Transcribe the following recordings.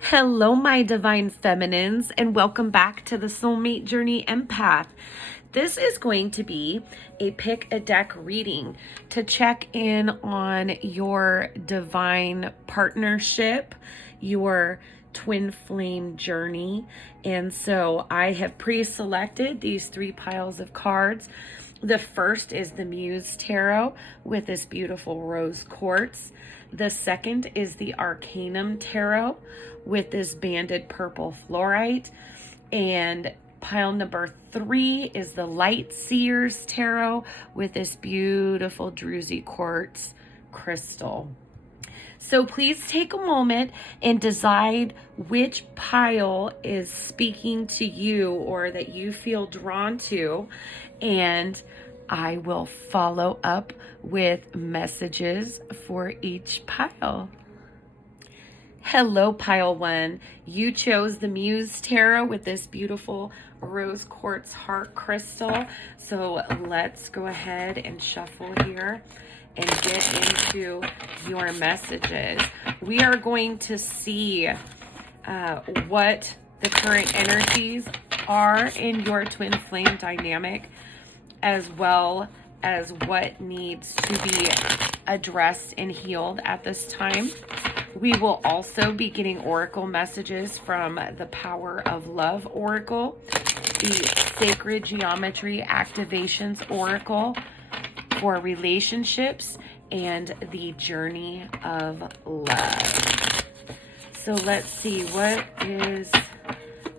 Hello, my divine feminines, and welcome back to the Soulmate Journey Empath. This is going to be a pick a deck reading to check in on your divine partnership, your twin flame journey. And so I have pre-selected these 3 piles of cards. The first is the Muse Tarot with this beautiful rose quartz. The second is the Arcanum Tarot with this banded purple Flourite. And pile number 3 is the Light Seers Tarot with this beautiful Drusy quartz crystal. So please take a moment and decide which pile is speaking to you or that you feel drawn to, and I will follow up with messages for each pile. Hello, pile 1. You chose the Muse Tarot with this beautiful rose quartz heart crystal. So let's go ahead and shuffle here and get into your messages. We are going to see what the current energies are in your twin flame dynamic, as well as what needs to be addressed and healed at this time. We will also be getting oracle messages from the Power of Love Oracle, the Sacred Geometry Activations Oracle for relationships, and the Journey of Love. So let's see what is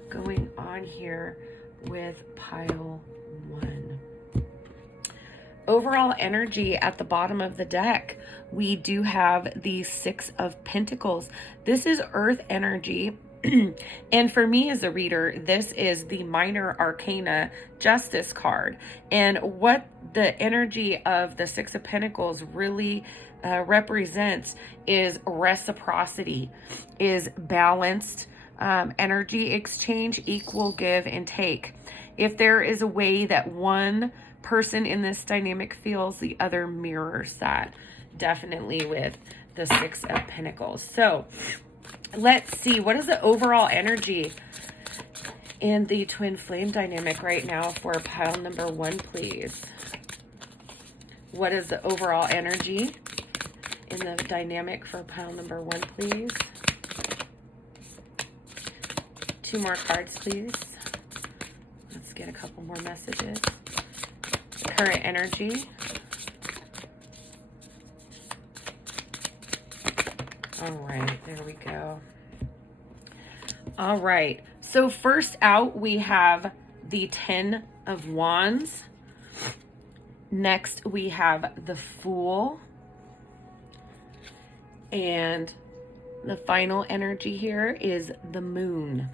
going on here with pile 1. Overall energy at the bottom of the deck, we do have the 6 of Pentacles. This is earth energy. And for me as a reader, this is the Minor Arcana Justice card. And what the energy of the 6 of Pentacles really represents is reciprocity, is balanced energy exchange, equal give and take. If there is a way that one person in this dynamic feels, the other mirrors that, definitely with the 6 of Pentacles. So let's see, what is the overall energy in the twin flame dynamic right now for pile number 1, please? What is the overall energy in the dynamic for pile number 1, please? 2 more cards, please. Let's get a couple more messages. Current energy. All right, there we go. All right, so first out we have the 10 of Wands. Next we have the Fool. And the final energy here is the Moon.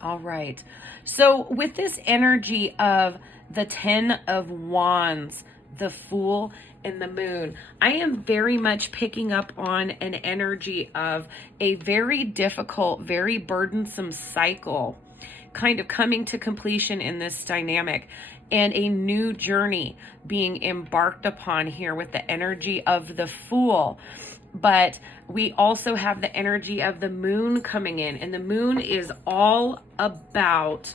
All right, so with this energy of the 10 of Wands, the Fool, and the Moon, I am very much picking up on an energy of a very difficult, very burdensome cycle kind of coming to completion in this dynamic, and a new journey being embarked upon here with the energy of the Fool. But we also have the energy of the Moon coming in, and the Moon is all about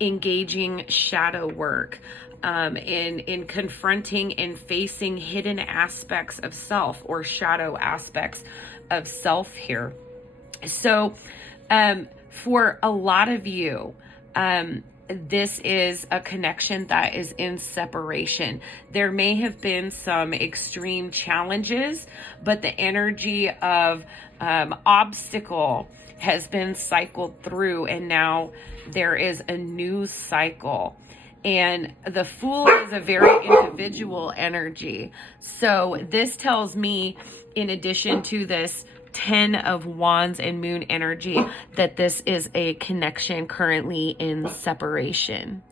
engaging shadow work, in confronting and facing hidden aspects of self, or shadow aspects of self here. So for a lot of you, this is a connection that is in separation. There may have been some extreme challenges, but the energy of obstacle has been cycled through, and now there is a new cycle. And the Fool is a very individual energy. So this tells me, in addition to this 10 of Wands and Moon energy, that this is a connection currently in separation.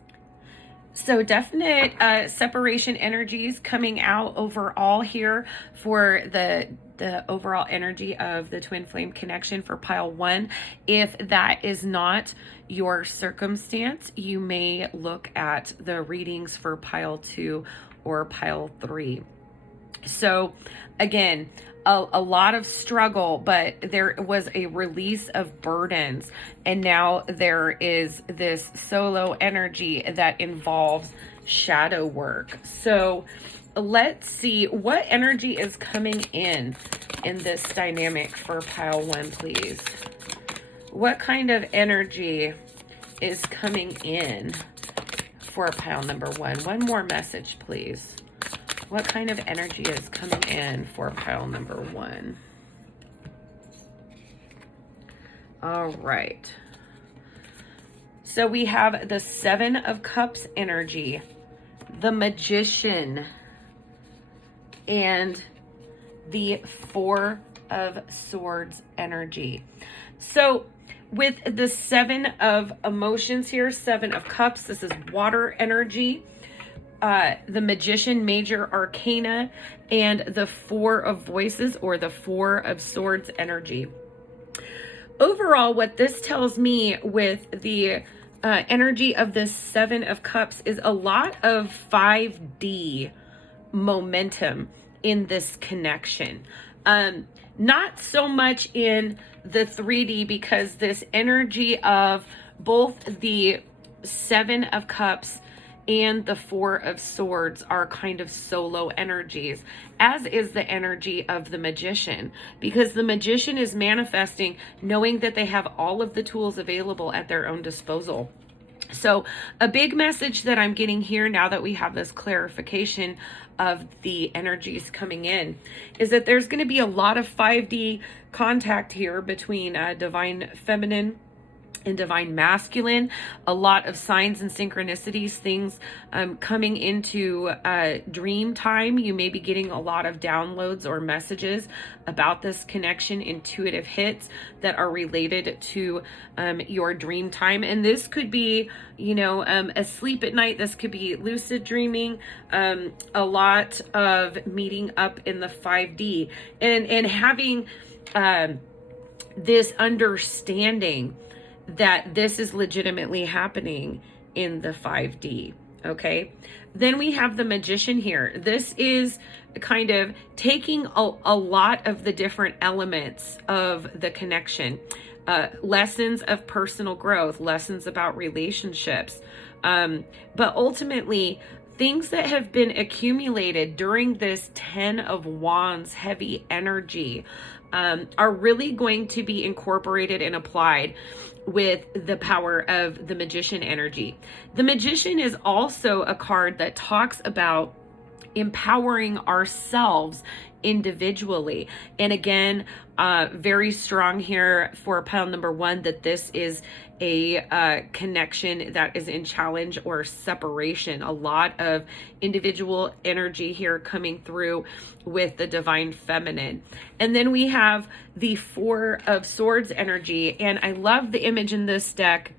So definite separation energies coming out overall here for the overall energy of the twin flame connection for pile 1. If that is not your circumstance, you may look at the readings for pile 2 or pile 3. So again, a lot of struggle, but there was a release of burdens. And now there is this solo energy that involves shadow work. So let's see what energy is coming in this dynamic for pile 1, please. What kind of energy is coming in for pile number 1? One more message, please. What kind of energy is coming in for pile number 1? All right. So we have the 7 of Cups energy, the Magician, and the 4 of Swords energy. So with the 7 of emotions here, 7 of Cups, this is water energy. The Magician, major arcana, and the 4 of Voices, or the 4 of Swords energy. Overall, what this tells me with the energy of this 7 of Cups is a lot of 5D momentum in this connection. Not so much in the 3D, because this energy of both the 7 of Cups and the 4 of Swords are kind of solo energies, as is the energy of the Magician, because the Magician is manifesting knowing that they have all of the tools available at their own disposal. So a big message that I'm getting here, now that we have this clarification of the energies coming in, is that there's going to be a lot of 5D contact here between divine feminine and divine masculine, a lot of signs and synchronicities, things coming into dream time. You may be getting a lot of downloads or messages about this connection, intuitive hits that are related to your dream time. And this could be, you know, asleep at night. This could be lucid dreaming, a lot of meeting up in the 5D and having this understanding that this is legitimately happening in the 5D. Okay. Then we have the Magician here. This is kind of taking a lot of the different elements of the connection, lessons of personal growth, lessons about relationships, but ultimately things that have been accumulated during this 10 of Wands heavy energy are really going to be incorporated and applied with the power of the Magician energy. The Magician is also a card that talks about empowering ourselves individually. And again, very strong here for pile number 1, that this is a connection that is in challenge or separation. A lot of individual energy here coming through with the divine feminine. And then we have the 4 of Swords energy. And I love the image in this deck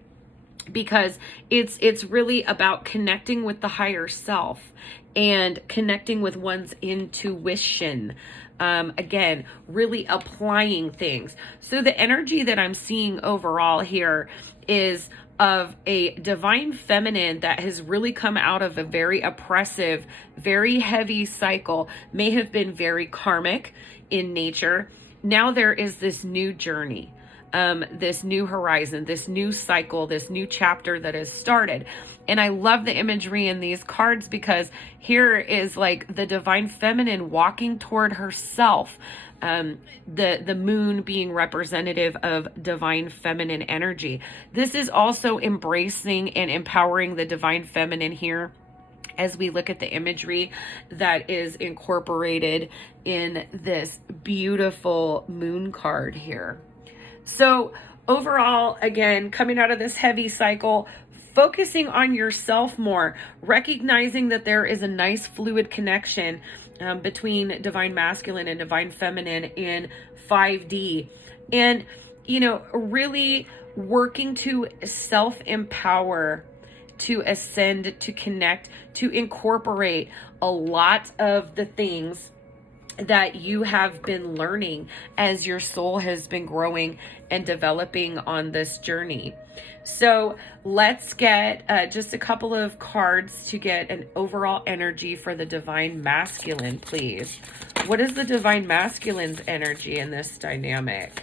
because it's really about connecting with the higher self and connecting with one's intuition. Again, really applying things. So the energy that I'm seeing overall here is of a divine feminine that has really come out of a very oppressive, very heavy cycle, may have been very karmic in nature. Now there is this new journey, this new horizon, this new cycle, this new chapter that has started. And I love the imagery in these cards because here is like the divine feminine walking toward herself, the moon being representative of divine feminine energy. This is also embracing and empowering the divine feminine here as we look at the imagery that is incorporated in this beautiful moon card here. So overall, again, coming out of this heavy cycle, focusing on yourself more, recognizing that there is a nice fluid connection between divine masculine and divine feminine in 5D. And, you know, really working to self-empower, to ascend, to connect, to incorporate a lot of the things that you have been learning as your soul has been growing and developing on this journey. So let's get just a couple of cards to get an overall energy for the Divine Masculine, please. What is the Divine Masculine's energy in this dynamic?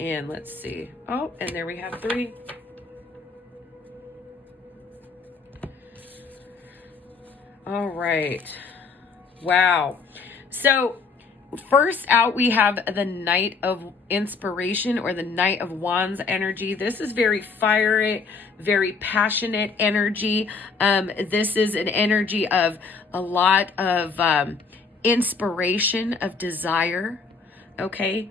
And let's see. Oh, and there we have 3. All right. Wow. So first out, we have the Knight of Inspiration, or the Knight of Wands energy. This is very fiery, very passionate energy. This is an energy of a lot of inspiration, of desire. Okay.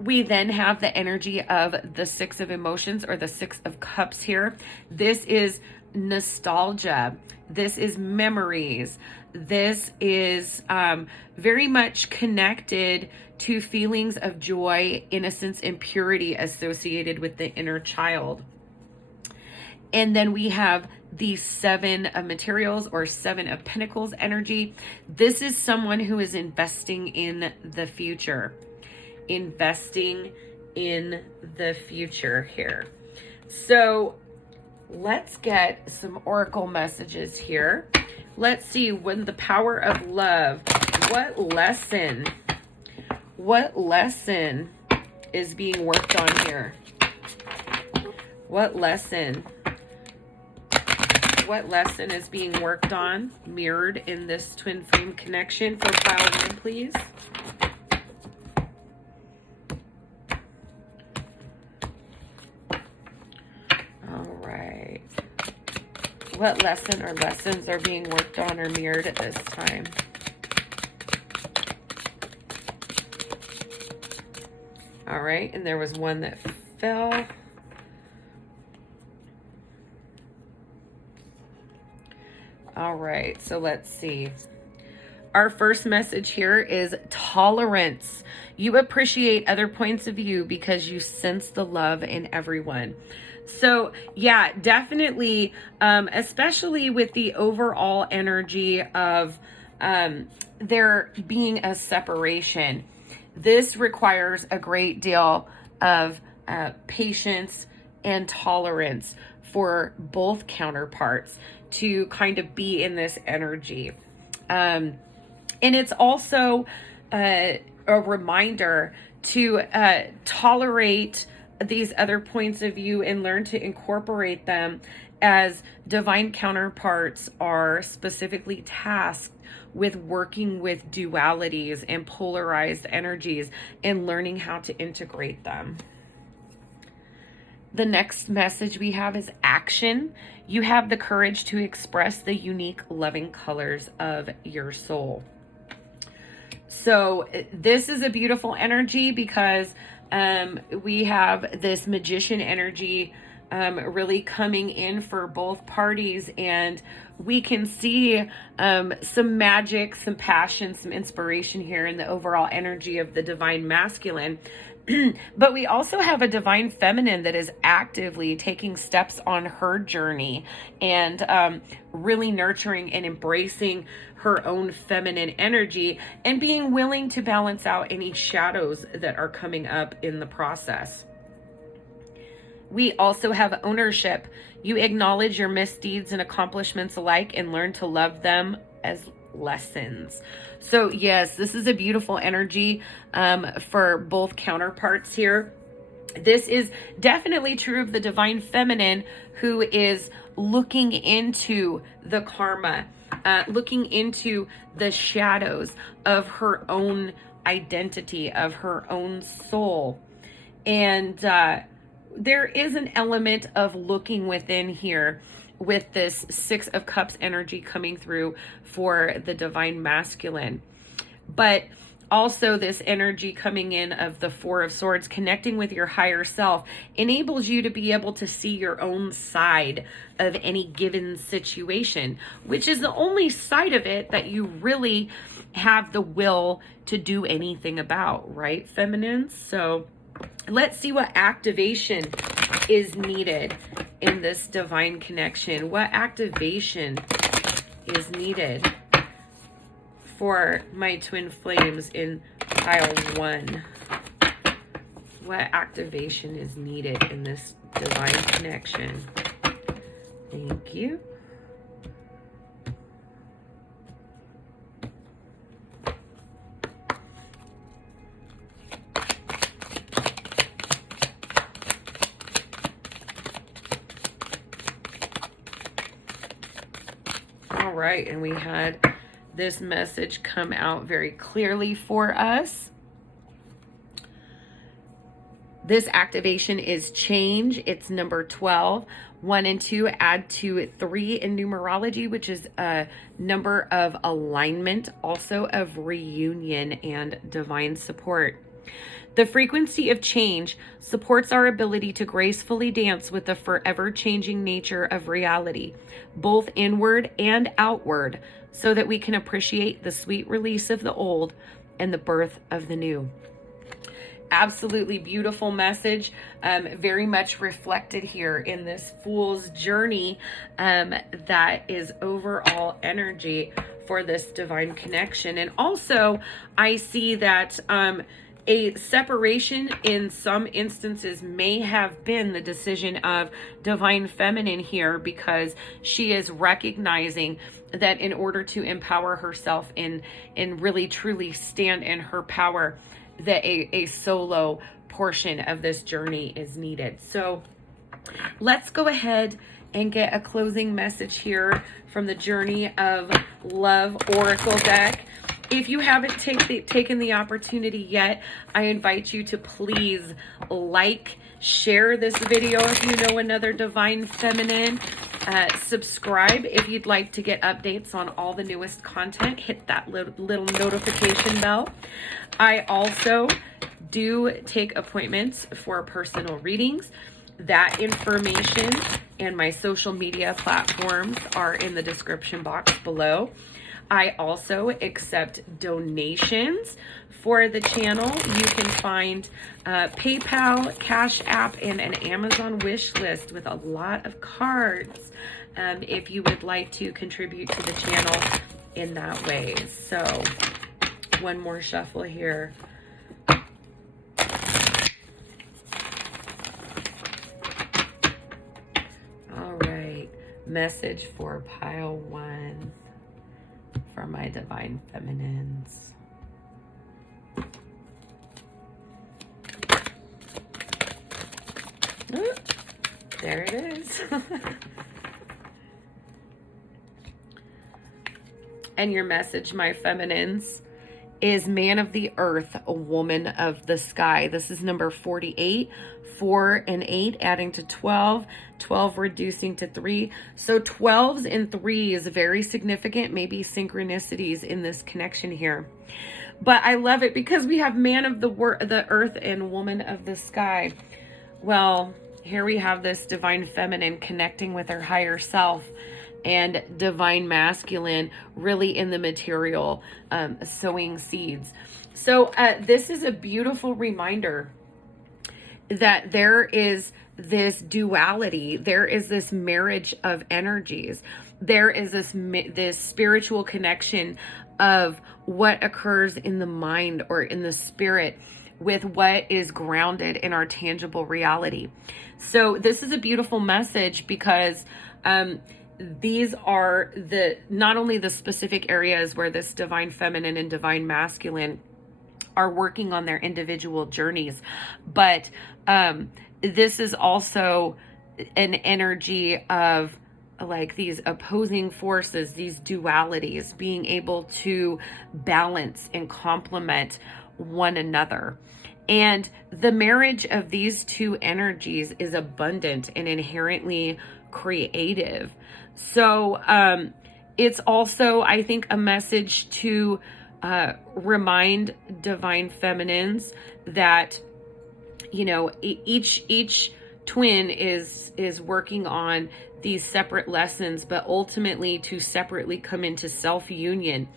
We then have the energy of the 6 of Emotions, or the 6 of Cups here. This is nostalgia. This is memories. This is very much connected to feelings of joy, innocence, and purity associated with the inner child. And then we have the 7 of Materials, or 7 of Pentacles energy. This is someone who is investing in the future. Investing in the future here. So let's get some oracle messages here. Let's see, when the power of love, what lesson is being worked on here? What lesson is being worked on, mirrored in this twin flame connection for pile 1, please? What lesson or lessons are being worked on or mirrored at this time? All right, and there was one that fell. All right, so let's see. Our first message here is tolerance. You appreciate other points of view because you sense the love in everyone. So yeah, definitely, especially with the overall energy of there being a separation. This requires a great deal of patience and tolerance for both counterparts to kind of be in this energy. And it's also a reminder to tolerate these other points of view and learn to incorporate them, as divine counterparts are specifically tasked with working with dualities and polarized energies and learning how to integrate them. The next message we have is action. You have the courage to express the unique, loving colors of your soul. So this is a beautiful energy because we have this magician energy really coming in for both parties, and we can see some magic, some passion, some inspiration here in the overall energy of the divine masculine. But we also have a divine feminine that is actively taking steps on her journey and really nurturing and embracing her own feminine energy and being willing to balance out any shadows that are coming up in the process. We also have ownership. You acknowledge your misdeeds and accomplishments alike and learn to love them as lessons. So yes, this is a beautiful energy for both counterparts here. This is definitely true of the divine feminine, who is looking into the karma, looking into the shadows of her own identity, of her own soul. And there is an element of looking within here with this 6 of Cups energy coming through for the divine masculine. But also this energy coming in of the 4 of Swords, connecting with your higher self, enables you to be able to see your own side of any given situation, which is the only side of it that you really have the will to do anything about, right, feminines? So let's see what activation is needed in this divine connection. What activation is needed for my twin flames in pile 1. What activation is needed in this divine connection? Thank you. All right, and we had this message come out very clearly for us. This activation is change. It's number 12. 1 and 2 add to 3 in numerology, which is a number of alignment, also of reunion and divine support. The frequency of change supports our ability to gracefully dance with the forever changing nature of reality, both inward and outward, so that we can appreciate the sweet release of the old and the birth of the new. Absolutely beautiful message, very much reflected here in this Fool's journey, that is overall energy for this divine connection. And also I see that a separation in some instances may have been the decision of divine feminine here, because she is recognizing that in order to empower herself and really truly stand in her power, that a solo portion of this journey is needed. So let's go ahead and get a closing message here from the Journey of Love Oracle deck. If you haven't taken the opportunity yet, I invite you to please like, share this video if you know another divine feminine. Subscribe if you'd like to get updates on all the newest content. Hit that little notification bell. I also do take appointments for personal readings. That information and my social media platforms are in the description box below. I also accept donations for the channel. You can find PayPal, CashApp, and an Amazon wish list with a lot of cards if you would like to contribute to the channel in that way. So one more shuffle here. All right, message for pile 1 for my divine feminines. Ooh, there it is. And your message, my feminines, is man of the earth, a woman of the sky. This is number 48, 4 and 8 adding to 12, 12 reducing to 3. So 12s and 3s, very significant, maybe synchronicities in this connection here. But I love it because we have man of the earth and woman of the sky. Well, here we have this divine feminine connecting with her higher self, and divine masculine really in the material, sowing seeds. So this is a beautiful reminder that there is this duality, there is this marriage of energies, there is this spiritual connection of what occurs in the mind or in the spirit with what is grounded in our tangible reality. So this is a beautiful message because these are not only the specific areas where this divine feminine and divine masculine are working on their individual journeys, but this is also an energy of like these opposing forces, these dualities, being able to balance and complement one another. And the marriage of these two energies is abundant and inherently creative. So it's also, I think, a message to remind divine feminines that, you know, each twin is working on these separate lessons, but ultimately to separately come into self-union.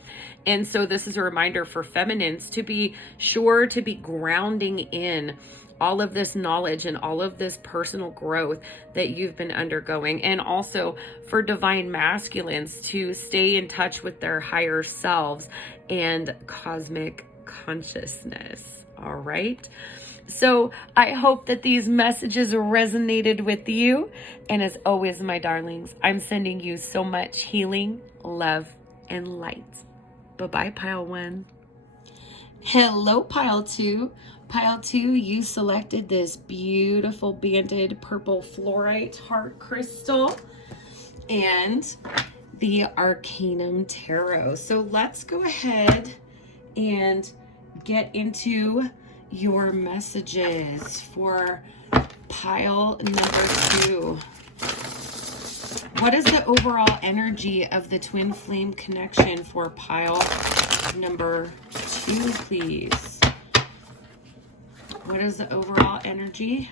And so this is a reminder for feminines to be sure to be grounding in all of this knowledge and all of this personal growth that you've been undergoing. And also for divine masculines to stay in touch with their higher selves and cosmic consciousness. All right. So I hope that these messages resonated with you. And as always, my darlings, I'm sending you so much healing, love, and light. Bye-bye, Pile 1. Hello, Pile 2. Pile 2, you selected this beautiful banded purple fluorite heart crystal and the Arcanum Tarot. So let's go ahead and get into your messages for pile number 2. What is the overall energy of the twin flame connection for pile number 2, please? What is the overall energy?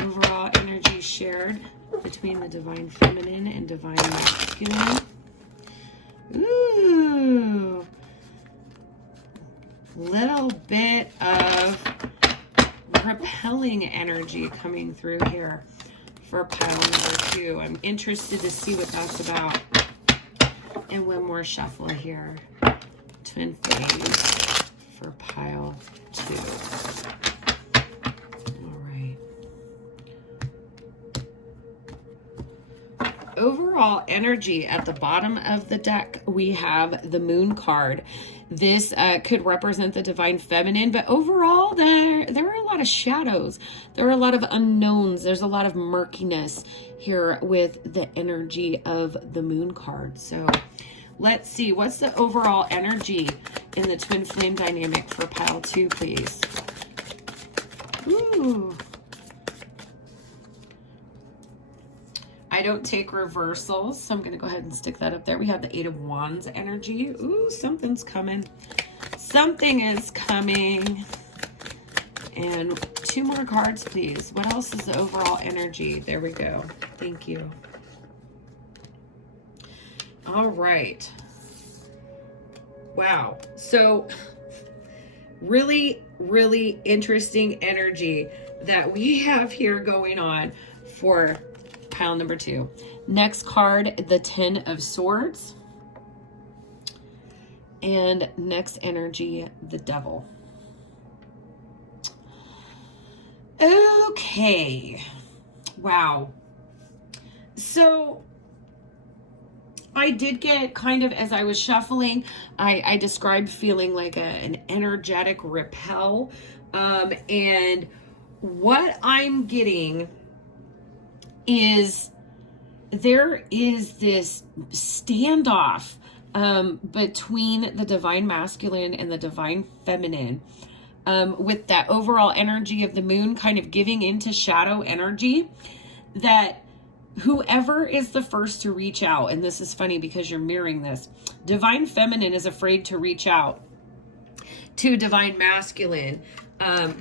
Overall energy shared between the divine feminine and divine masculine. Ooh. Little bit of repelling energy coming through here for pile number 2. I'm interested to see what that's about. And one more shuffle here. Twin flames for pile 2. All right. Overall energy at the bottom of the deck, we have the Moon card. This could represent the divine feminine, but overall there are a lot of shadows. There are a lot of unknowns. There's a lot of murkiness here with the energy of the Moon card. So let's see, what's the overall energy in the twin flame dynamic for pile 2, please? Ooh. I don't take reversals, so I'm going to go ahead and stick that up there. We have the 8 of Wands energy. Ooh, something's coming. Something is coming. And 2 more cards, please. What else is the overall energy? There we go. Thank you. All right. Wow. So really, really interesting energy that we have here going on for pile number 2. Next card, the 10 of Swords. And next energy, the Devil. Okay. Wow. So I did get kind of, as I was shuffling, I described feeling like an energetic repel. And what I'm getting is there is this standoff between the divine masculine and the divine feminine, with that overall energy of the moon kind of giving into shadow energy, that whoever is the first to reach out, and this is funny because you're mirroring this, divine feminine is afraid to reach out to divine masculine,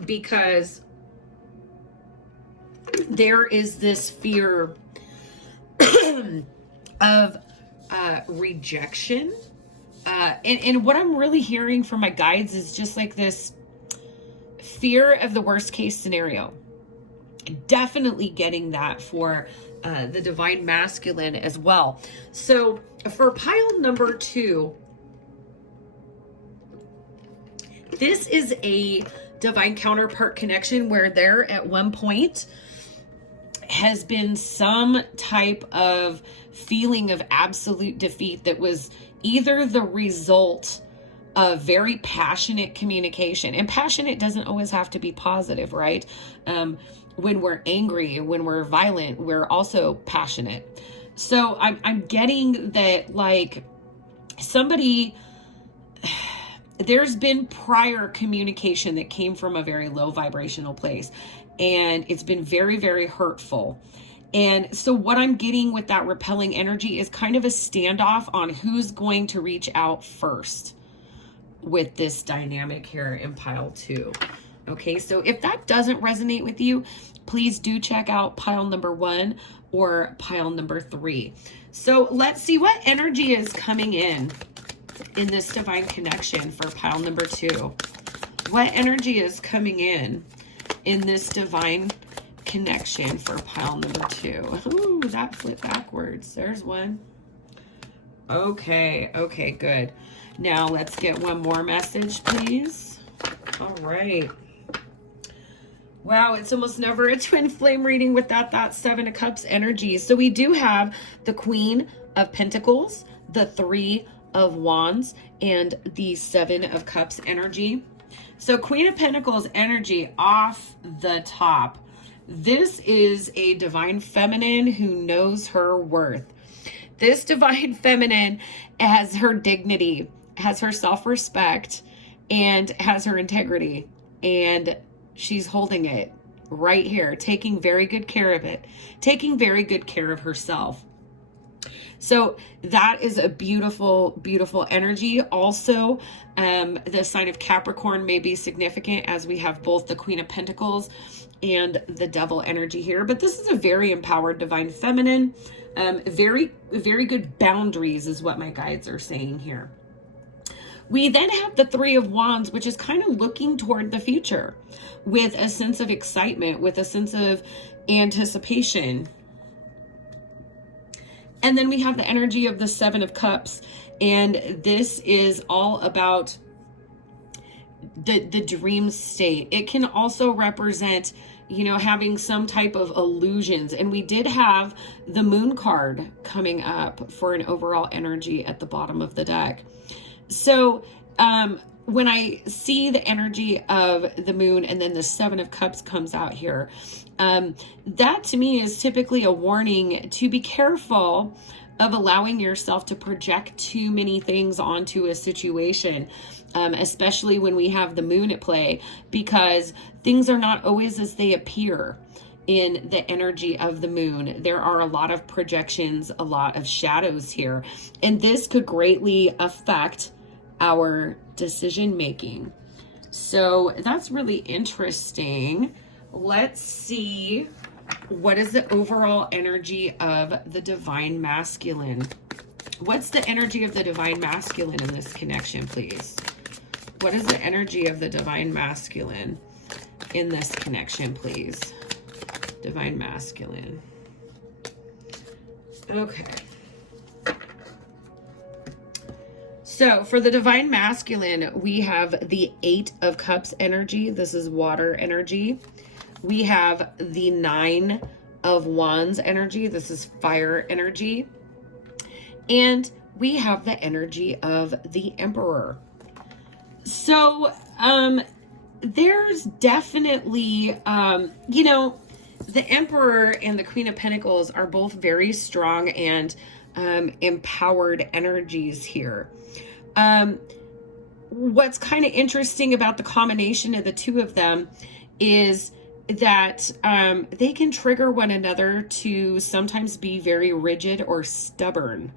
because there is this fear of rejection. And what I'm really hearing from my guides is just like this fear of the worst case scenario. Definitely getting that for the divine masculine as well. So for pile number 2, this is a divine counterpart connection where there at one point has been some type of feeling of absolute defeat that was either the result of very passionate communication. And passionate doesn't always have to be positive, right? When we're angry, when we're violent, we're also passionate. So I'm getting that, like, somebody, there's been prior communication that came from a very low vibrational place, and it's been very, very hurtful. And so what I'm getting with that repelling energy is kind of a standoff on who's going to reach out first with this dynamic here in pile 2. Okay, so if that doesn't resonate with you, please do check out pile number 1 or pile number 3. So let's see what energy is coming in this divine connection for pile number 2. What energy is coming in this divine connection for pile number 2? Ooh, that flipped backwards. There's one. Okay, okay, good. Now let's get one more message, please. All right. Wow, it's almost never a twin flame reading without that 7 of Cups energy. So we do have the Queen of Pentacles, the 3 of Wands, and the 7 of Cups energy. So Queen of Pentacles energy off the top. This is a divine feminine who knows her worth. This divine feminine has her dignity, has her self-respect, and has her integrity. And she's holding it right here, taking very good care of it, taking very good care of herself. So that is a beautiful, beautiful energy. Also, the sign of Capricorn may be significant as we have both the Queen of Pentacles and the Devil energy here. But this is a very empowered divine feminine. Very, very good boundaries is what my guides are saying here. We then have the 3 of Wands, which is kind of looking toward the future with a sense of excitement, with a sense of anticipation. And then we have the energy of the 7 of Cups. And this is all about the dream state. It can also represent, you know, having some type of illusions. And we did have the Moon card coming up for an overall energy at the bottom of the deck. So when I see the energy of the Moon and then the 7 of Cups comes out here, that to me is typically a warning to be careful of allowing yourself to project too many things onto a situation, especially when we have the Moon at play, because things are not always as they appear in the energy of the Moon. There are a lot of projections, a lot of shadows here, and this could greatly affect our decision making. So that's really interesting. Let's see, what is the overall energy of the divine masculine? What's the energy of the divine masculine in this connection, please? What is the energy of the divine masculine in this connection, please? Divine masculine. Okay. So for the divine masculine, we have the 8 of Cups energy. This is water energy. We have the 9 of Wands energy. This is fire energy. And we have the energy of the Emperor. So there's definitely, you know, the Emperor and the Queen of Pentacles are both very strong and empowered energies here. What's kind of interesting about the combination of the two of them is that they can trigger one another to sometimes be very rigid or stubborn.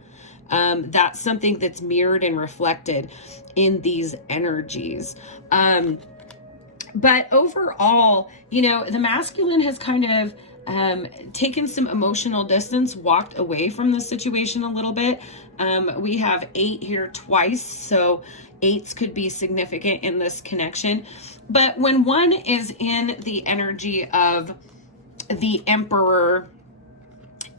That's something that's mirrored and reflected in these energies. But overall, you know, the masculine has kind of taken some emotional distance, walked away from the situation a little bit. We have 8 here twice, so 8s could be significant in this connection. But when one is in the energy of the Emperor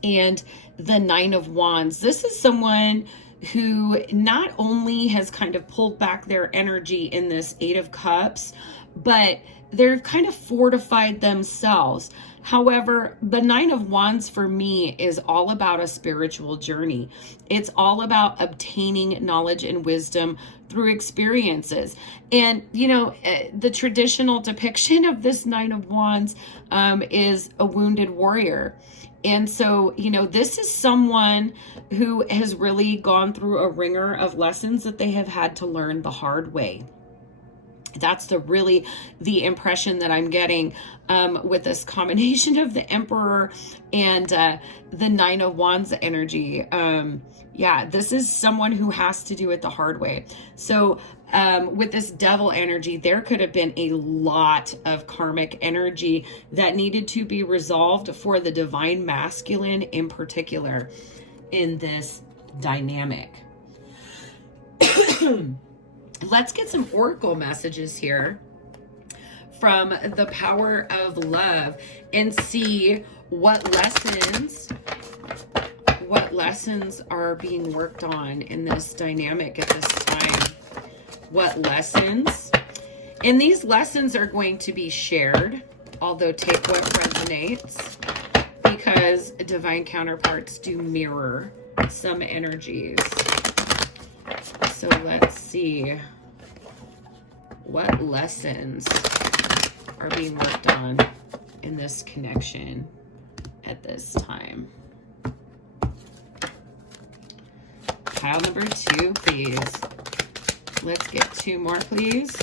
and the 9 of Wands, this is someone who not only has kind of pulled back their energy in this 8 of Cups, but they've kind of fortified themselves. However, the 9 of Wands for me is all about a spiritual journey. It's all about obtaining knowledge and wisdom through experiences. And, you know, the traditional depiction of this 9 of Wands is a wounded warrior. And so, you know, this is someone who has really gone through a ringer of lessons that they have had to learn the hard way. That's the impression that I'm getting with this combination of the Emperor and the 9 of Wands energy. Yeah, this is someone who has to do it the hard way. So with this Devil energy, there could have been a lot of karmic energy that needed to be resolved for the divine masculine in particular in this dynamic. Let's get some oracle messages here from the power of love and see what lessons are being worked on in this dynamic at this time. What lessons? And these lessons are going to be shared, although take what resonates, because divine counterparts do mirror some energies. So let's see what lessons are being worked on in this connection at this time. Pile number 2, please. Let's get 2 more, please.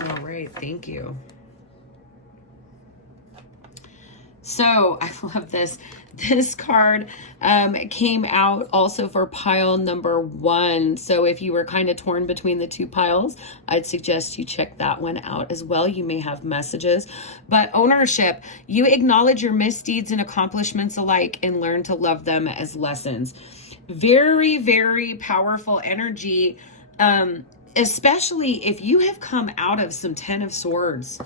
All right, thank you. So I love this. This card came out also for pile number 1. So if you were kind of torn between the 2 piles, I'd suggest you check that one out as well. You may have messages. But ownership, you acknowledge your misdeeds and accomplishments alike and learn to love them as lessons. Very, very powerful energy, especially if you have come out of some 10 of Swords.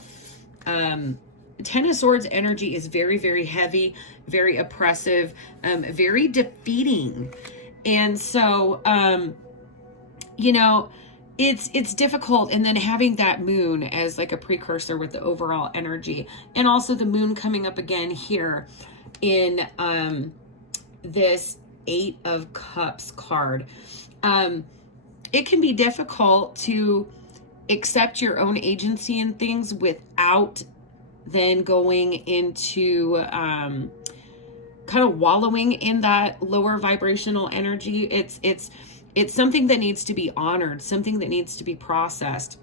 10 of Swords energy is very, very heavy, very oppressive, very defeating. And so, you know, it's difficult. And then having that moon as like a precursor with the overall energy, and also the moon coming up again here in this 8 of Cups card. It can be difficult to accept your own agency in things without then going into kind of wallowing in that lower vibrational energy. It's something that needs to be honored, something that needs to be processed.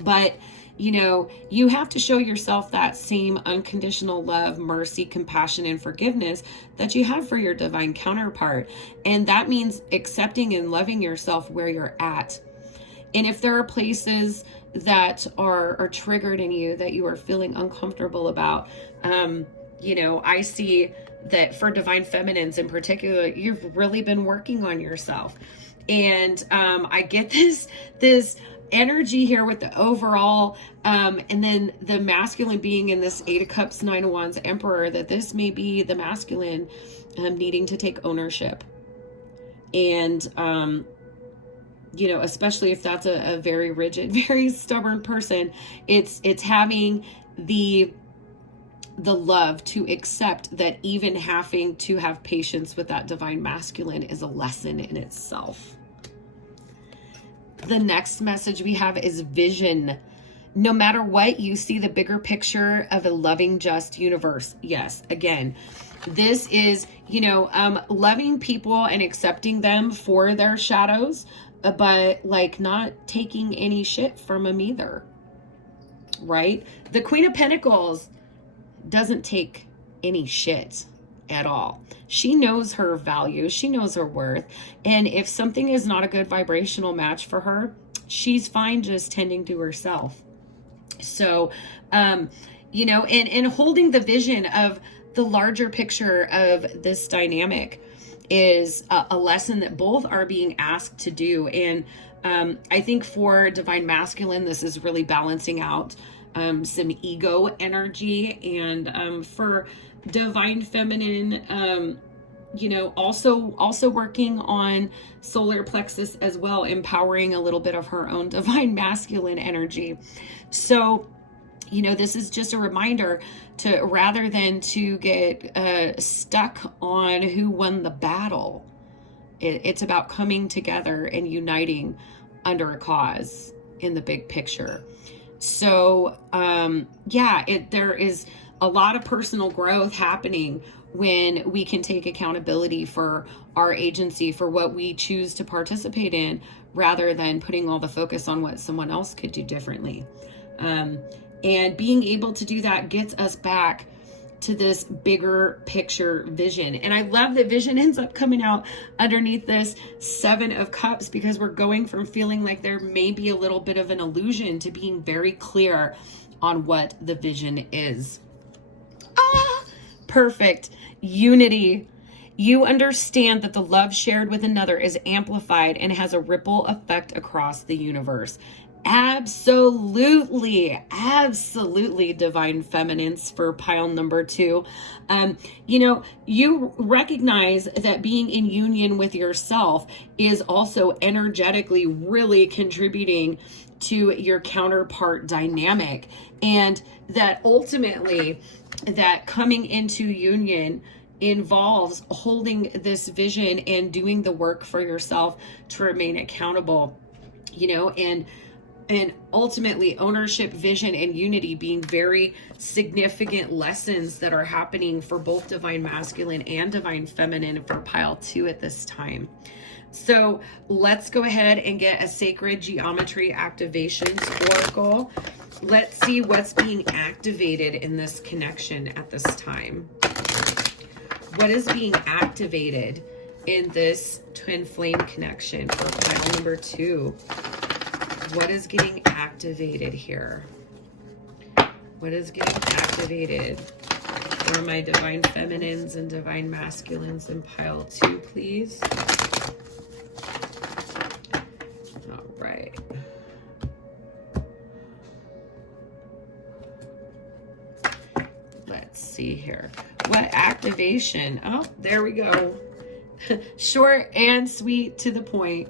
But you know, you have to show yourself that same unconditional love, mercy, compassion, and forgiveness that you have for your divine counterpart. And that means accepting and loving yourself where you're at. And if there are places that are triggered in you that you are feeling uncomfortable about, you know, I see that for divine feminines in particular, you've really been working on yourself. And I get this energy here with the overall, and then the masculine being in this 8 of Cups, 9 of Wands, Emperor, that this may be the masculine needing to take ownership. And, you know, especially if that's a very rigid, very stubborn person, it's having the love to accept that even having to have patience with that divine masculine is a lesson in itself. The next message we have is vision. No matter what, you see the bigger picture of a loving, just universe. Yes, again, this is, you know, loving people and accepting them for their shadows, but like not taking any shit from them either, right? The Queen of Pentacles doesn't take any shit at all. She knows her value. She knows her worth. And if something is not a good vibrational match for her, she's fine just tending to herself. So, you know, and holding the vision of the larger picture of this dynamic is a lesson that both are being asked to do. And I think for divine masculine, this is really balancing out some ego energy, and for divine feminine, you know, also working on solar plexus as well, empowering a little bit of her own divine masculine energy. So, you know, this is just a reminder to, rather than to get stuck on who won the battle, it's about coming together and uniting under a cause in the big picture. So, yeah, there is a lot of personal growth happening when we can take accountability for our agency, for what we choose to participate in, rather than putting all the focus on what someone else could do differently. And being able to do that gets us back to this bigger picture vision. And I love that vision ends up coming out underneath this 7 of Cups, because we're going from feeling like there may be a little bit of an illusion to being very clear on what the vision is. Perfect. Unity. You understand that the love shared with another is amplified and has a ripple effect across the universe. Absolutely, absolutely, divine feminines for pile number 2. You recognize that being in union with yourself is also energetically really contributing to your counterpart dynamic, and that ultimately that coming into union involves holding this vision and doing the work for yourself to remain accountable, and ultimately ownership, vision, and unity being very significant lessons that are happening for both divine masculine and divine feminine for pile 2 at this time. So let's go ahead and get a sacred geometry activations oracle. Let's see what's being activated in this connection at this time. What is being activated in this twin flame connection for pile number 2? What is getting activated here? What is getting activated for my divine feminines and divine masculines in pile 2, please? All right. Let's see here. What activation? Oh, there we go. Short and sweet, to the point.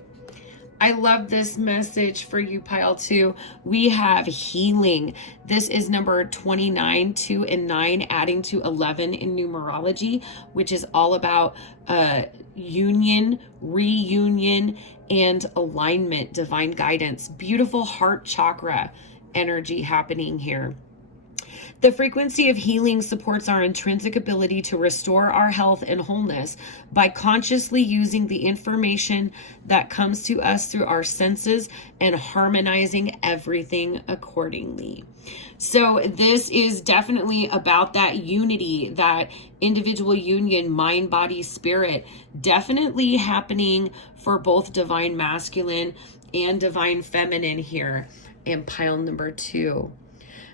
I love this message for you, pile 2. We have healing. This is number 29, 2 and 9, adding to 11 in numerology, which is all about union, reunion, and alignment, divine guidance. Beautiful heart chakra energy happening here. The frequency of healing supports our intrinsic ability to restore our health and wholeness by consciously using the information that comes to us through our senses and harmonizing everything accordingly. So this is definitely about that unity, that individual union, mind, body, spirit, definitely happening for both divine masculine and divine feminine here in pile number 2.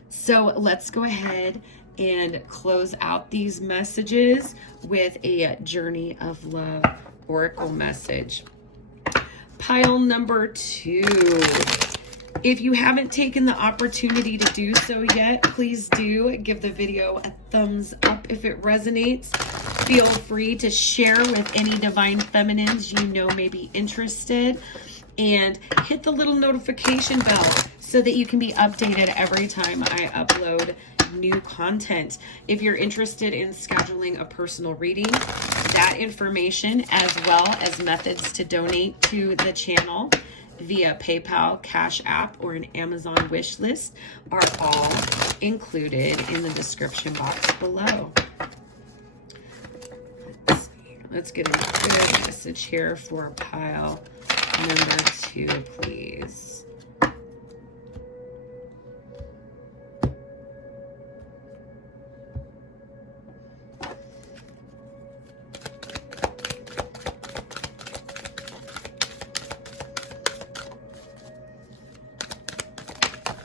So let's go ahead and close out these messages with a Journey of Love oracle message. Pile number 2. If you haven't taken the opportunity to do so yet, please do give the video a thumbs up if it resonates. Feel free to share with any divine feminines you know may be interested, and hit the little notification bell so that you can be updated every time I upload new content. If you're interested in scheduling a personal reading, that information, as well as methods to donate to the channel via PayPal, CashApp, or an Amazon wish list, are all included in the description box below. Let's get a good message here for pile number 2, please.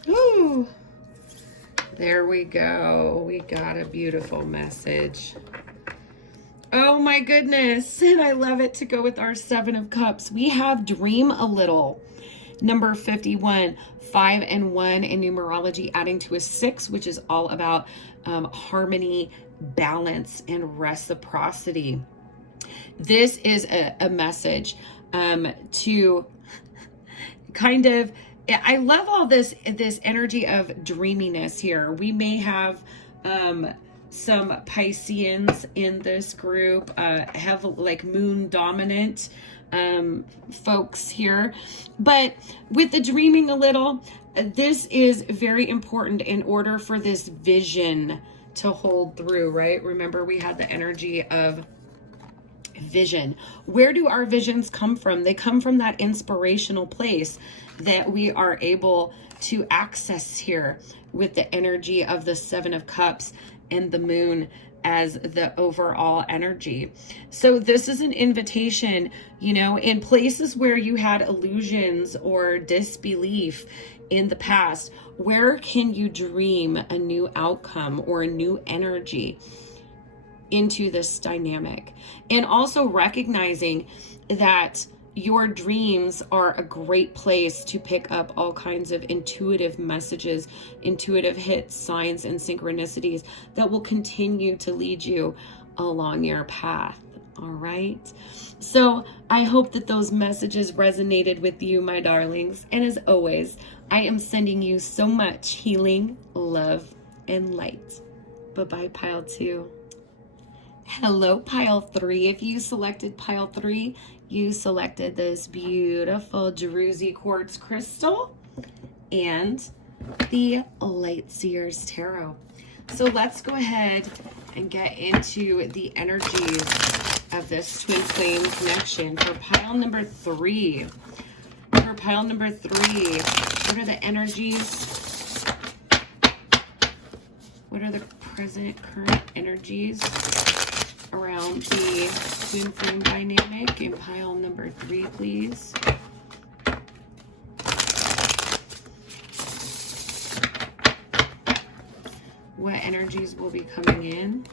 Ooh, there we go. We got a beautiful message. Oh my goodness. And I love it to go with our 7 of Cups. We have Dream a Little. Number 51, 5 and 1 in numerology, adding to a 6, which is all about harmony, balance, and reciprocity. This is a message to kind of, I love all this energy of dreaminess here. We may have some Pisceans in this group, have like moon dominant folks here, but with the dreaming a little, this is very important in order for this vision to hold through, right? Remember, we had the energy of vision. Where do our visions come from? They come from that inspirational place that we are able to access here with the energy of the 7 of Cups and the moon as the overall energy. So this is an invitation, in places where you had illusions or disbelief in the past, where can you dream a new outcome or a new energy? into this dynamic. And also recognizing that your dreams are a great place to pick up all kinds of intuitive messages, intuitive hits, signs, and synchronicities that will continue to lead you along your path. All right. So I hope that those messages resonated with you, my darlings. And as always, I am sending you so much healing, love, and light. Bye-bye, pile 2. Hello, pile 3. If you selected pile 3, you selected this beautiful Drusy quartz crystal and the Light Seers Tarot. So let's go ahead and get into the energies of this twin flame connection for pile number 3. For pile number 3, what are the energies? What are the current energies around the twin flame dynamic in pile number 3, please? What energies will be coming in?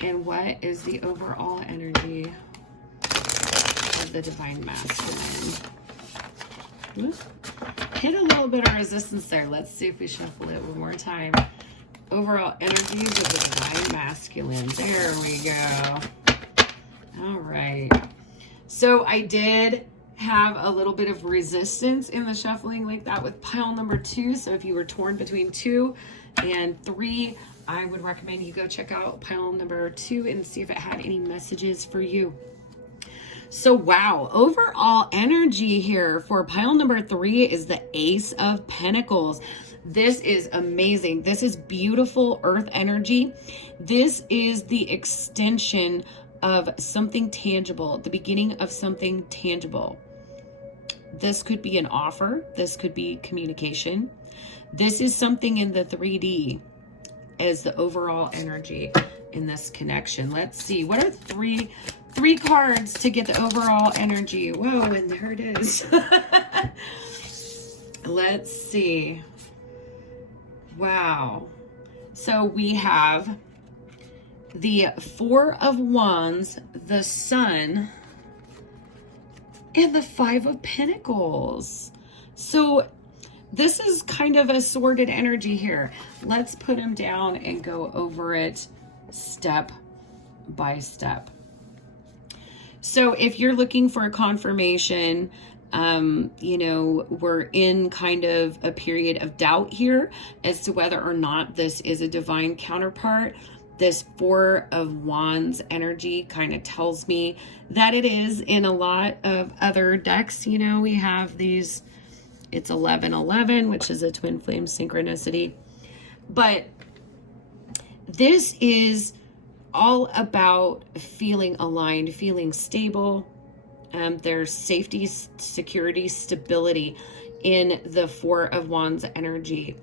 And what is the overall energy of the divine masculine? Hit a little bit of resistance there. Let's see if we shuffle it one more time. Overall energies of the divine masculine. There we go. All right. So I did have a little bit of resistance in the shuffling like that with pile number 2. So if you were torn between 2 and 3, I would recommend you go check out pile number 2 and see if it had any messages for you. So wow, overall energy here for pile number 3 is the Ace of Pentacles. This is amazing. This is beautiful earth energy. This is the extension of something tangible, the beginning of something tangible. This could be an offer. This could be communication. This is something in the 3D as the overall energy in this connection. Let's see. What are three cards to get the overall energy? Whoa, and there it is. Let's see. Wow. So we have the 4 of Wands, the Sun, and the 5 of Pentacles. So this is kind of a sorted energy here. Let's put them down and go over it step by step. So if you're looking for a confirmation, you know, we're in kind of a period of doubt here as to whether or not this is a divine counterpart. This 4 of Wands energy kind of tells me that it is. In a lot of other decks, you know, we have these, it's 11-11, which is a twin flame synchronicity. But this is all about feeling aligned, feeling stable. There's safety, security, stability in the 4 of Wands energy.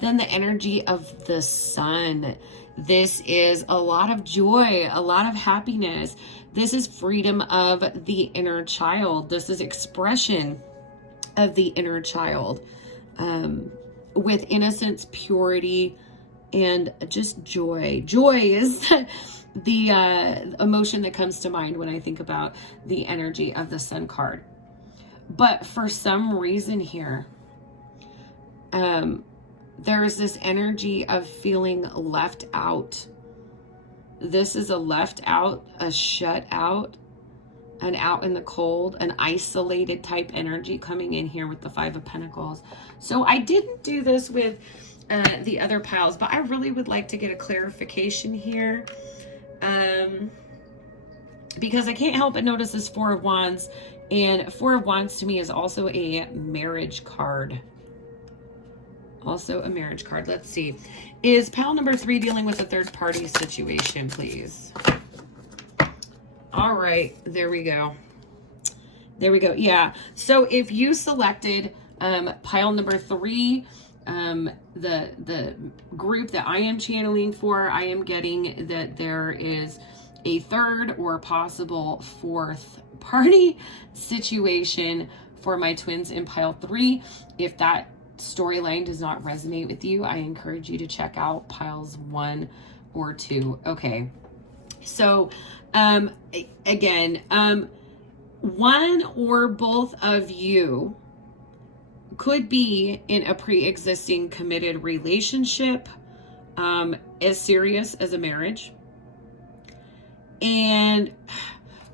Then the energy of the Sun. This is a lot of joy, a lot of happiness. This is freedom of the inner child. This is expression of the inner child with innocence, purity, and just joy. Joy is the emotion that comes to mind when I think about the energy of the Sun card. But for some reason here, there's this energy of feeling left out. This is a left out, a shut out, an out in the cold, an isolated type energy coming in here with the 5 of Pentacles. So I didn't do this with the other piles, but I really would like to get a clarification here. Because I can't help but notice this 4 of Wands, and 4 of Wands to me is also a marriage card. Also a marriage card. Let's see. Is pile number 3 dealing with a third party situation, please? All right, there we go. There we go. Yeah. So if you selected pile number 3, the group that I am channeling for, I am getting that there is a third or possible fourth party situation for my twins in pile 3. If that storyline does not resonate with you, I encourage you to check out piles 1 or 2. Okay. So, again, one or both of you could be in a pre-existing committed relationship, as serious as a marriage. And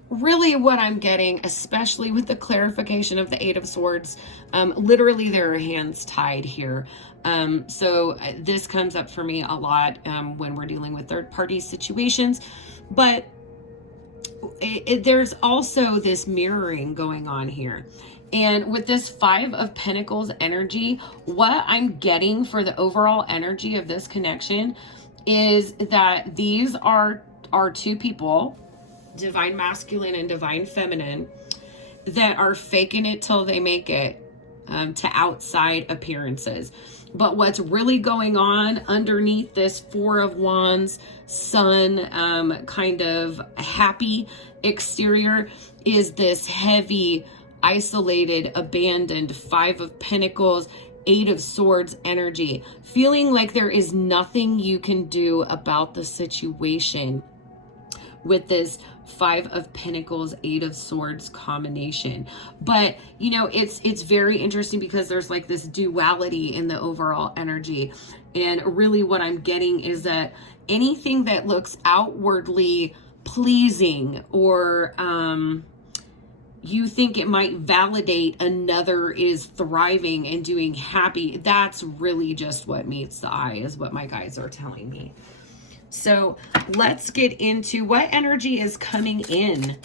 really what I'm getting, especially with the clarification of the 8 of Swords, literally there are hands tied here. So this comes up for me a lot when we're dealing with third-party situations. But there's also this mirroring going on here. And with this 5 of Pentacles energy, what I'm getting for the overall energy of this connection is that these are 2 people, divine masculine and divine feminine, that are faking it till they make it, to outside appearances. But what's really going on underneath this 4 of Wands, sun, kind of happy exterior is this heavy, isolated, abandoned 5 of Pentacles, 8 of Swords energy, feeling like there is nothing you can do about the situation with this 5 of Pentacles, 8 of Swords combination. But, you know, it's very interesting because there's like this duality in the overall energy. And really what I'm getting is that anything that looks outwardly pleasing or, you think it might validate another is thriving and doing happy, that's really just what meets the eye, is what my guides are telling me. So let's get into what energy is coming in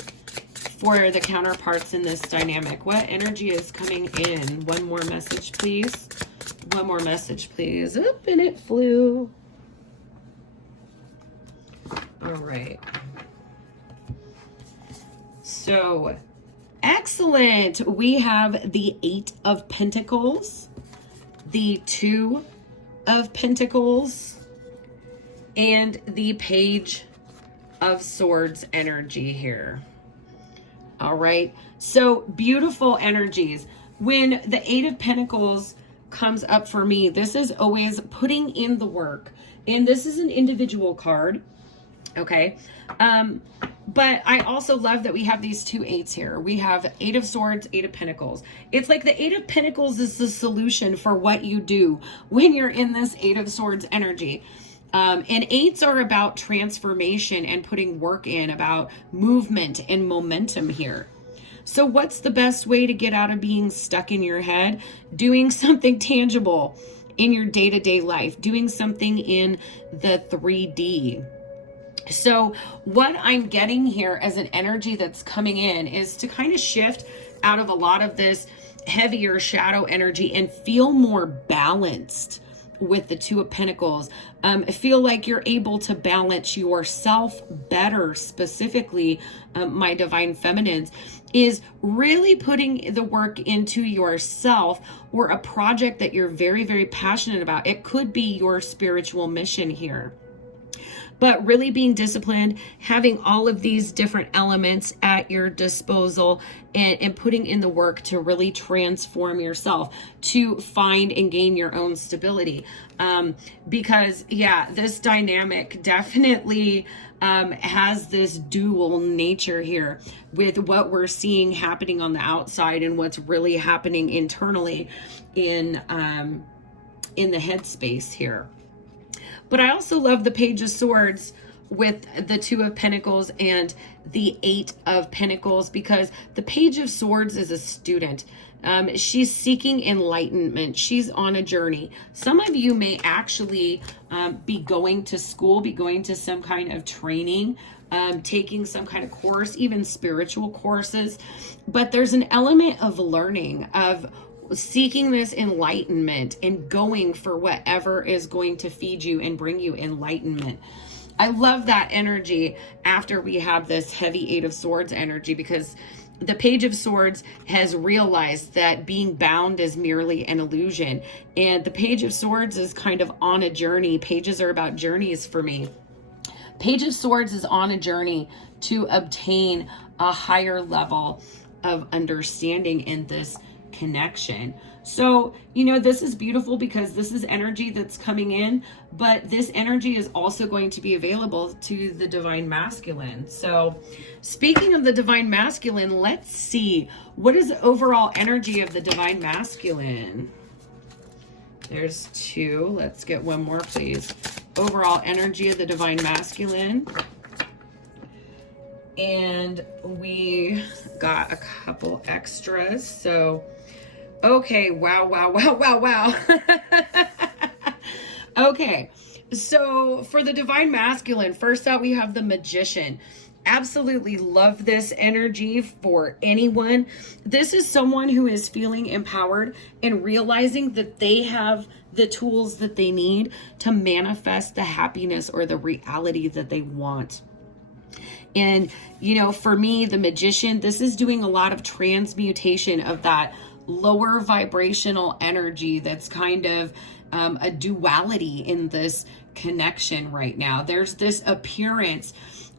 for the counterparts in this dynamic. What energy is coming in? One more message, please. One more message, please. Oop, and it flew. All right. So excellent. We have the 8 of Pentacles, the 2 of Pentacles, and the Page of Swords energy here. All right. So beautiful energies. When the 8 of Pentacles comes up for me, this is always putting in the work. And this is an individual card. Okay. But I also love that we have these 2 8s here. We have 8 of Swords, 8 of Pentacles. It's like the 8 of Pentacles is the solution for what you do when you're in this 8 of Swords energy. And 8s are about transformation and putting work in, about movement and momentum here. So what's the best way to get out of being stuck in your head? Doing something tangible in your day-to-day life, doing something in the 3D. So what I'm getting here as an energy that's coming in is to kind of shift out of a lot of this heavier shadow energy and feel more balanced with the 2 of Pentacles. Feel like you're able to balance yourself better. Specifically, my divine feminines, is really putting the work into yourself or a project that you're very, very passionate about. It could be your spiritual mission here. But really being disciplined, having all of these different elements at your disposal, and putting in the work to really transform yourself, to find and gain your own stability. Because, yeah, this dynamic definitely has this dual nature here with what we're seeing happening on the outside and what's really happening internally in the headspace here. But I also love the Page of Swords with the 2 of Pentacles and the 8 of Pentacles, because the Page of Swords is a student. She's seeking enlightenment. She's on a journey. Some of you may actually be going to school, be going to some kind of training, taking some kind of course, even spiritual courses. But there's an element of learning, of seeking this enlightenment and going for whatever is going to feed you and bring you enlightenment. I love that energy after we have this heavy 8 of Swords energy, because the Page of Swords has realized that being bound is merely an illusion. And the Page of Swords is kind of on a journey. Pages are about journeys for me. Page of Swords is on a journey to obtain a higher level of understanding in this connection. So, you know, this is beautiful because this is energy that's coming in, but this energy is also going to be available to the divine masculine. So speaking of the divine masculine, let's see, what is the overall energy of the divine masculine? There's two. Let's get one more, please. Overall energy of the divine masculine. And we got a couple extras. So, okay. Wow. Okay. So for the divine masculine, first out, we have the magician. Absolutely love this energy for anyone. This is someone who is feeling empowered and realizing that they have the tools that they need to manifest the happiness or the reality that they want. And, you know, for me, the magician, this is doing a lot of transmutation of that lower vibrational energy that's kind of a duality in this connection right now. There's this appearance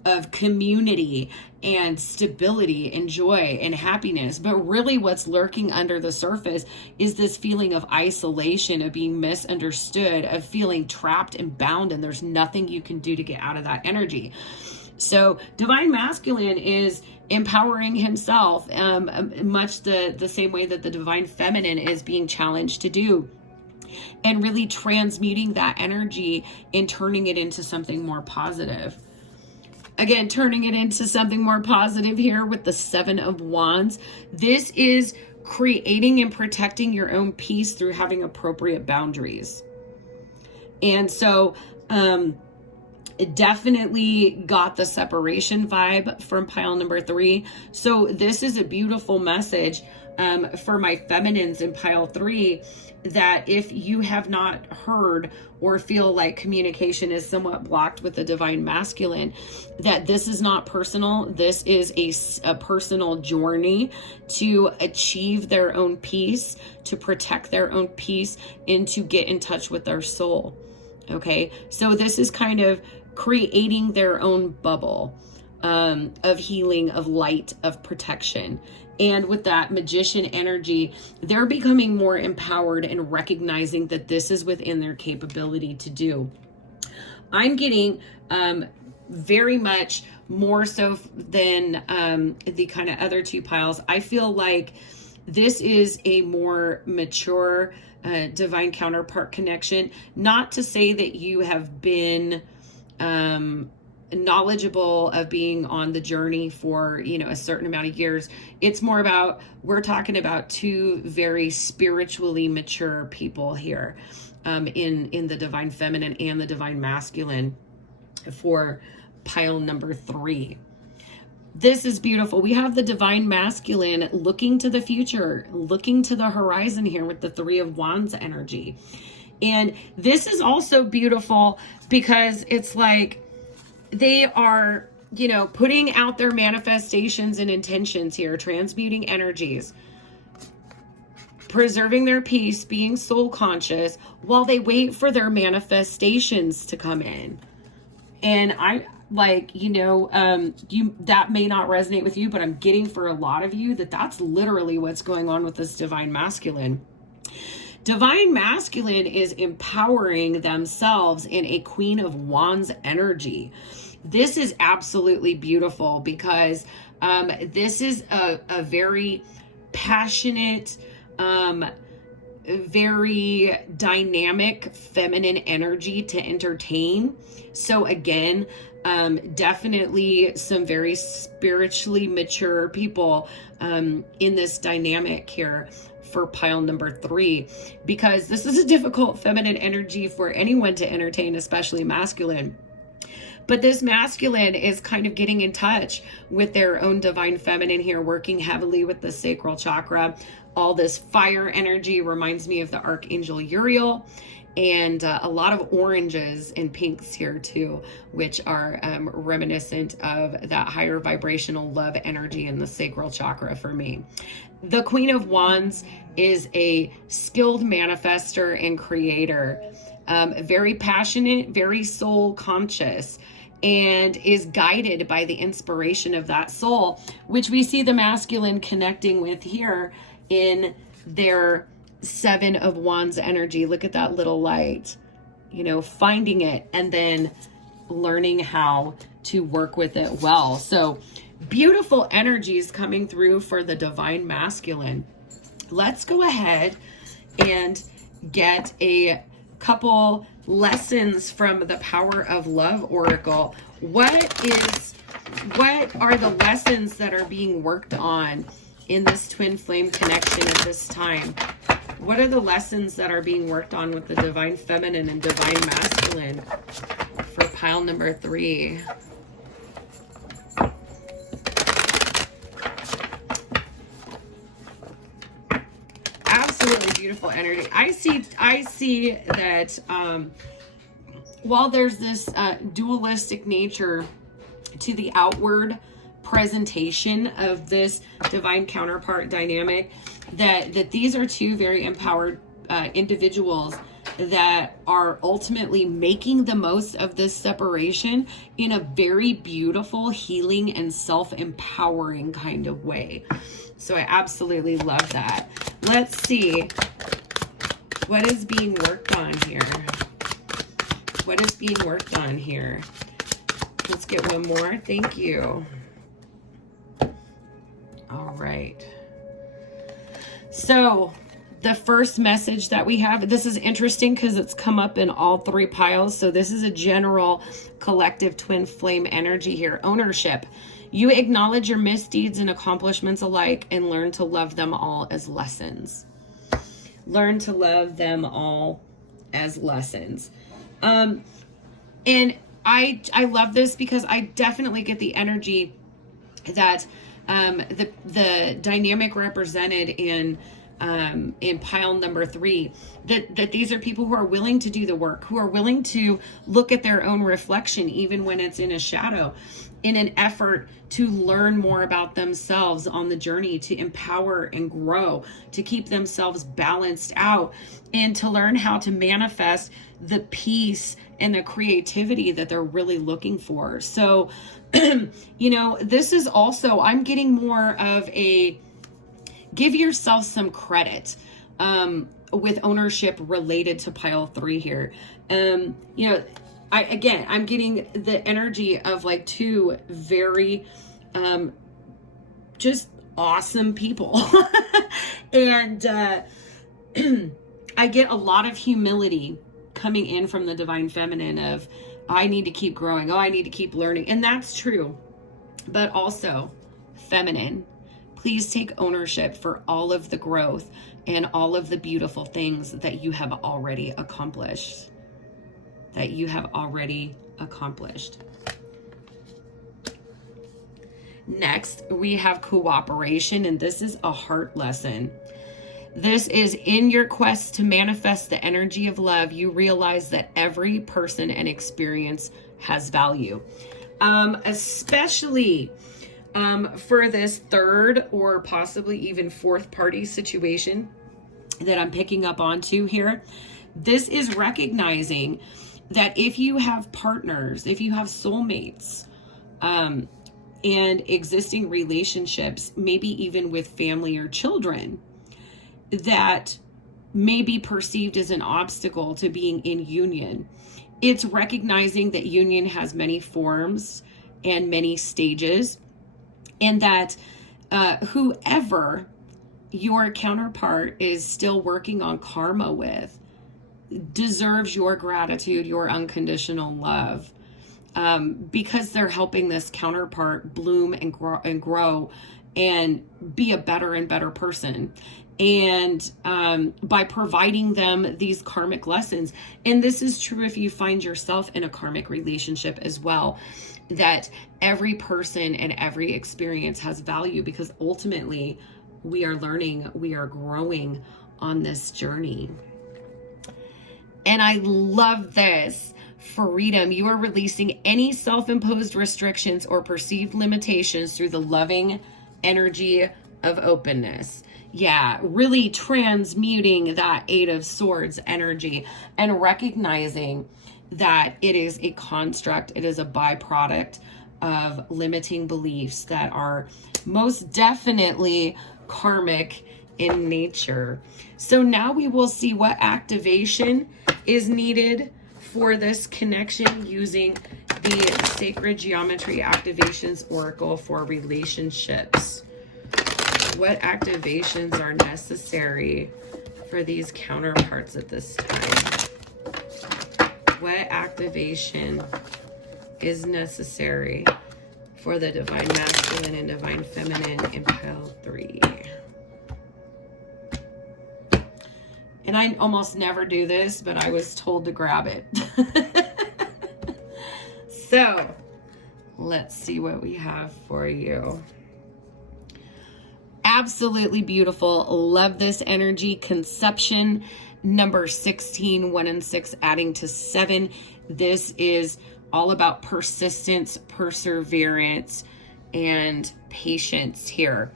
of community and stability and joy and happiness. But really what's lurking under the surface is this feeling of isolation, of being misunderstood, of feeling trapped and bound, and there's nothing you can do to get out of that energy. So divine masculine is empowering himself, much the same way that the divine feminine is being challenged to do, and really transmuting that energy and turning it into something more positive. Again, turning it into something more positive here with the 7 of Wands. This is creating and protecting your own peace through having appropriate boundaries. And so, it definitely got the separation vibe from pile number 3. So this is a beautiful message for my feminines in pile 3, that if you have not heard or feel like communication is somewhat blocked with the divine masculine, that this is not personal. This is a personal journey to achieve their own peace, to protect their own peace, and to get in touch with their soul. Okay, so this is kind of creating their own bubble of healing, of light, of protection. And with that magician energy, they're becoming more empowered and recognizing that this is within their capability to do. I'm getting very much more so than the kind of other 2 piles. I feel like this is a more mature divine counterpart connection. Not to say that you have been knowledgeable of being on the journey for, you know, a certain amount of years. It's more about, we're talking about 2 very spiritually mature people here in the divine feminine and the divine masculine for pile number 3. This is beautiful. We have the divine masculine looking to the future, looking to the horizon here with the 3 of Wands energy. And this is also beautiful because it's like they are, you know, putting out their manifestations and intentions here, transmuting energies, preserving their peace, being soul conscious while they wait for their manifestations to come in. And I like, you know, that may not resonate with you, but I'm getting for a lot of you that that's literally what's going on with this divine masculine. Divine masculine is empowering themselves in a Queen of Wands energy. This is absolutely beautiful because this is a very passionate, very dynamic feminine energy to entertain. So again, definitely some very spiritually mature people in this dynamic here for pile number 3, because this is a difficult feminine energy for anyone to entertain, especially masculine. But this masculine is kind of getting in touch with their own divine feminine here, working heavily with the sacral chakra. All this fire energy reminds me of the Archangel Uriel, and a lot of oranges and pinks here too, which are reminiscent of that higher vibrational love energy in the sacral chakra for me. The Queen of Wands is a skilled manifester and creator, very passionate, very soul conscious, and is guided by the inspiration of that soul, which we see the masculine connecting with here in their Seven of Wands energy. Look at that little light, you know, finding it and then learning how to work with it well. So beautiful energies coming through for the divine masculine. Let's go ahead and get a couple lessons from the Power of Love Oracle. What are the lessons that are being worked on in this twin flame connection at this time? What are the lessons that are being worked on with the divine feminine and divine masculine for pile number 3? Absolutely beautiful energy. I see that while there's this dualistic nature to the outward presentation of this divine counterpart dynamic, that these are two very empowered individuals that are ultimately making the most of this separation in a very beautiful, healing, and self-empowering kind of way. So I absolutely love that. Let's see what is being worked on here. What is being worked on here? Let's get one more. Thank you. All right. So the first message that we have, this is interesting because it's come up in all 3 piles. So this is a general collective twin flame energy here. Ownership. You acknowledge your misdeeds and accomplishments alike and learn to love them all as lessons. Learn to love them all as lessons. And I love this because I definitely get the energy that the dynamic represented in pile number 3, that these are people who are willing to do the work, who are willing to look at their own reflection, even when it's in a shadow, in an effort to learn more about themselves on the journey, to empower and grow, to keep themselves balanced out, and to learn how to manifest the peace and the creativity that they're really looking for. So, you know, this is also, I'm getting more of a give yourself some credit with ownership related to pile 3 here. You know, I'm getting the energy of like 2 very just awesome people. And I get a lot of humility coming in from the divine feminine of, I need to keep growing. Oh, I need to keep learning. And that's true. But also feminine, please take ownership for all of the growth and all of the beautiful things that you have already accomplished. Next, we have cooperation, and this is a heart lesson. This is in your quest to manifest the energy of love, you realize that every person and experience has value. Especially for this 3rd or possibly even 4th party situation that I'm picking up onto here. This is recognizing that if you have partners, if you have soulmates, and existing relationships, maybe even with family or children, that may be perceived as an obstacle to being in union. It's recognizing that union has many forms and many stages, and that whoever your counterpart is still working on karma with deserves your gratitude, your unconditional love, because they're helping this counterpart bloom and grow and be a better and better person. And by providing them these karmic lessons, and this is true if you find yourself in a karmic relationship as well, that every person and every experience has value, because ultimately we are learning, we are growing on this journey. And I love this. Freedom. You are releasing any self-imposed restrictions or perceived limitations through the loving energy of openness. Yeah, really transmuting that 8 of Swords energy and recognizing that it is a construct, it is a byproduct of limiting beliefs that are most definitely karmic in nature. So now we will see what activation is needed for this connection using the Sacred Geometry Activations Oracle for relationships. What activations are necessary for these counterparts at this time? What activation is necessary for the Divine Masculine and Divine Feminine in pile 3? And I almost never do this, but I was told to grab it. So let's see what we have for you. Absolutely beautiful. Love this energy. Conception, number 16, 1 and 6, adding to 7. This is all about persistence, perseverance, and patience here.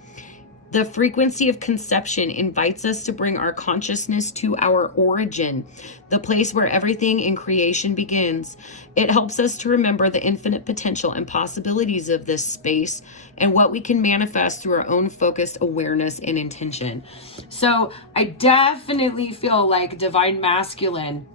The frequency of conception invites us to bring our consciousness to our origin, the place where everything in creation begins. It helps us to remember the infinite potential and possibilities of this space and what we can manifest through our own focused awareness and intention. So I definitely feel like Divine Masculine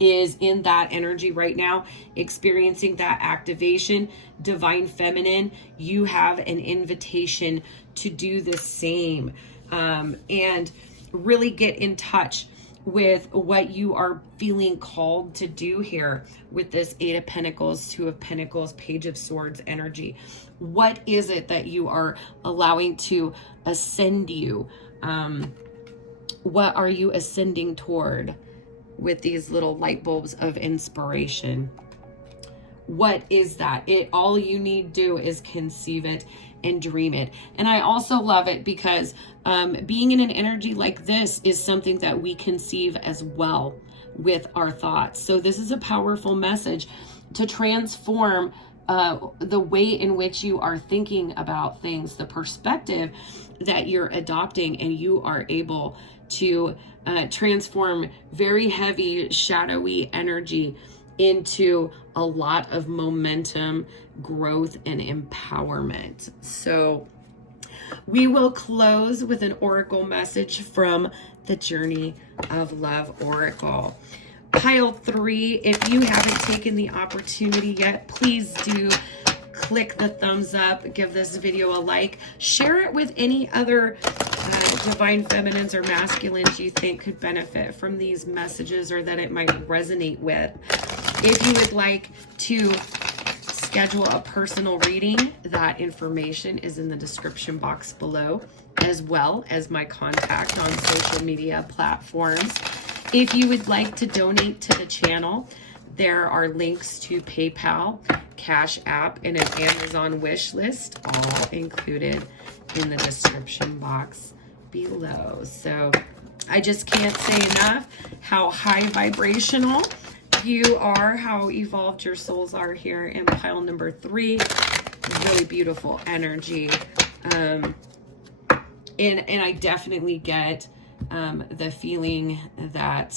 is in that energy right now, experiencing that activation. Divine Feminine, you have an invitation to do the same, and really get in touch with what you are feeling called to do here with this 8 of Pentacles, 2 of Pentacles, Page of Swords energy. What is it that you are allowing to ascend you? What are you ascending toward with these little light bulbs of inspiration? What is that? All you need to do is conceive it and dream it. And I also love it because being in an energy like this is something that we conceive as well with our thoughts. So this is a powerful message to transform the way in which you are thinking about things, the perspective that you're adopting, and you are able to transform very heavy, shadowy energy into a lot of momentum, growth, and empowerment. So we will close with an oracle message from the Journey of Love Oracle. Pile 3, if you haven't taken the opportunity yet, please do click the thumbs up, give this video a like, share it with any other divine feminines or masculines you think could benefit from these messages or that it might resonate with. If you would like to schedule a personal reading, that information is in the description box below, as well as my contact on social media platforms. If you would like to donate to the channel, there are links to PayPal, CashApp, and an Amazon wish list, all included in the description box below. So I just can't say enough how high vibrational you are, how evolved your souls are here in pile number 3. Really beautiful energy. And I definitely get the feeling that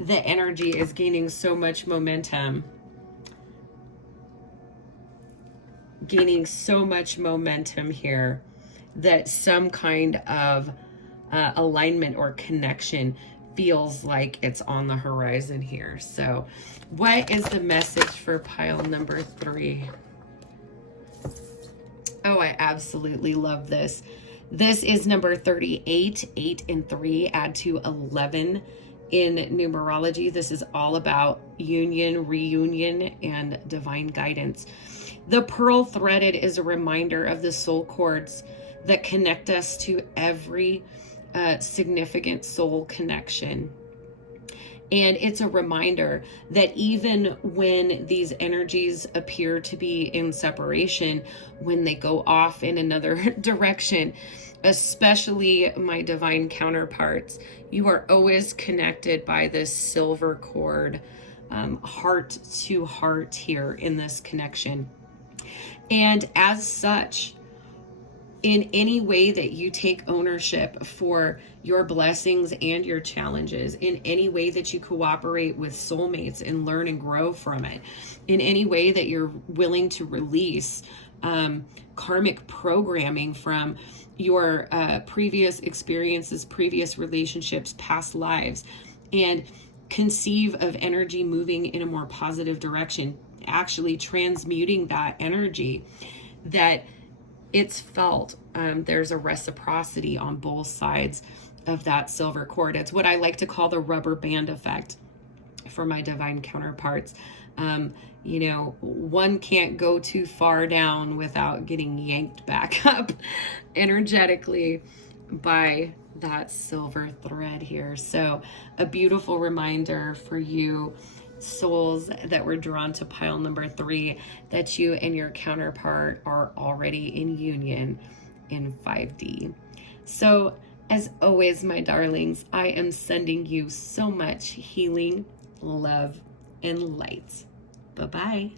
the energy is gaining so much momentum. Gaining so much momentum here that some kind of alignment or connection feels like it's on the horizon here. So what is the message for pile number 3? Oh, I absolutely love this. This is number 38, 8 and 3, add to 11 in numerology. This is all about union, reunion, and divine guidance. The pearl threaded is a reminder of the soul cords that connect us to every significant soul connection. And it's a reminder that even when these energies appear to be in separation, when they go off in another direction, especially my divine counterparts, you are always connected by this silver cord, heart to heart here in this connection. And as such, in any way that you take ownership for your blessings and your challenges, in any way that you cooperate with soulmates and learn and grow from it, in any way that you're willing to release karmic programming from your previous experiences, previous relationships, past lives, and conceive of energy moving in a more positive direction, actually transmuting that energy, that it's felt. There's a reciprocity on both sides of that silver cord. It's what I like to call the rubber band effect for my divine counterparts. You know, one can't go too far down without getting yanked back up energetically by that silver thread here. So a beautiful reminder for you souls that were drawn to pile number 3, that you and your counterpart are already in union in 5D. So as always, my darlings, I am sending you so much healing, love, and light. Bye-bye.